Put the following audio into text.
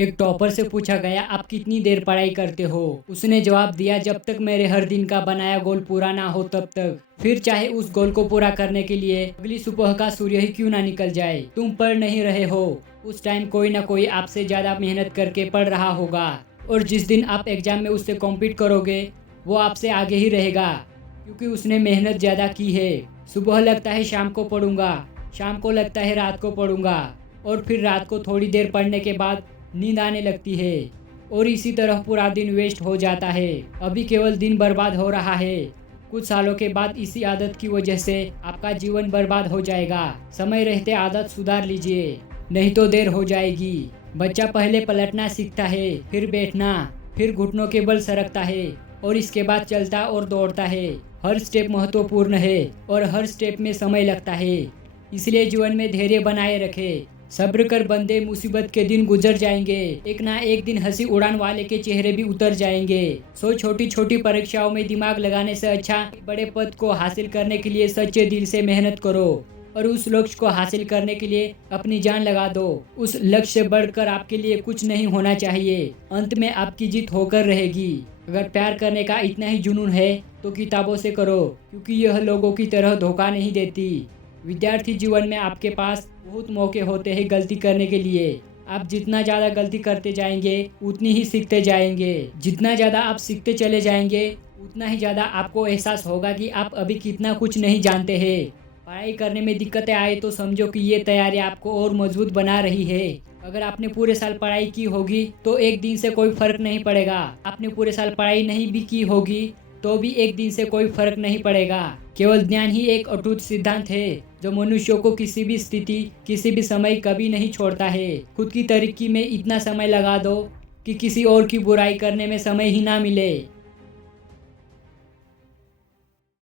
एक टॉपर से पूछा गया, आप कितनी देर पढ़ाई करते हो? उसने जवाब दिया, जब तक मेरे हर दिन का बनाया गोल पूरा ना हो तब तक। फिर चाहे उस गोल को पूरा करने के लिए अगली सुबह का सूर्य ही क्यों ना निकल जाए। तुम पढ़ नहीं रहे हो, उस टाइम कोई ना कोई आपसे ज़्यादा मेहनत करके पढ़ रहा होगा, और जिस दिन आप एग्जाम में उससे कॉम्पीट करोगे वो आपसे आगे ही रहेगा, क्योंकि उसने मेहनत ज़्यादा की है। सुबह लगता है शाम को पढ़ूंगा, शाम को लगता है रात को पढ़ूंगा, और फिर रात को थोड़ी देर पढ़ने के बाद नींद आने लगती है, और इसी तरह पूरा दिन वेस्ट हो जाता है। अभी केवल दिन बर्बाद हो रहा है, कुछ सालों के बाद इसी आदत की वजह से आपका जीवन बर्बाद हो जाएगा। समय रहते आदत सुधार लीजिए, नहीं तो देर हो जाएगी। बच्चा पहले पलटना सीखता है, फिर बैठना, फिर घुटनों के बल सरकता है, और इसके बाद चलता और दौड़ता है। हर स्टेप महत्वपूर्ण है और हर स्टेप में समय लगता है, इसलिए जीवन में धैर्य बनाए रखें। सब्र कर बंदे, मुसीबत के दिन गुजर जाएंगे, एक ना एक दिन हंसी उड़ान वाले के चेहरे भी उतर जाएंगे। सो छोटी छोटी परीक्षाओं में दिमाग लगाने से अच्छा एक बड़े पद को हासिल करने के लिए सच्चे दिल से मेहनत करो, और उस लक्ष्य को हासिल करने के लिए अपनी जान लगा दो। उस लक्ष्य से बढ़कर आपके लिए कुछ नहीं होना चाहिए, अंत में आपकी जीत होकर रहेगी। अगर प्यार करने का इतना ही जुनून है तो किताबों से करो, क्योंकि यह लोगों की तरह धोखा नहीं देती। विद्यार्थी जीवन में आपके पास बहुत मौके होते हैं गलती करने के लिए। आप जितना ज़्यादा गलती करते जाएंगे उतनी ही सीखते जाएंगे। जितना ज़्यादा आप सीखते चले जाएंगे उतना ही ज़्यादा आपको एहसास होगा कि आप अभी कितना कुछ नहीं जानते हैं। पढ़ाई करने में दिक्कतें आए तो समझो कि ये तैयारी आपको और मजबूत बना रही है। अगर आपने पूरे साल पढ़ाई की होगी तो एक दिन से कोई फर्क नहीं पड़ेगा। आपने पूरे साल पढ़ाई नहीं भी की होगी तो भी एक दिन से कोई फर्क नहीं पड़ेगा। केवल ज्ञान ही एक अटूट सिद्धांत है जो मनुष्यों को किसी भी स्थिति, किसी भी समय कभी नहीं छोड़ता है। खुद की तरक्की में इतना समय लगा दो कि किसी और की बुराई करने में समय ही ना मिले।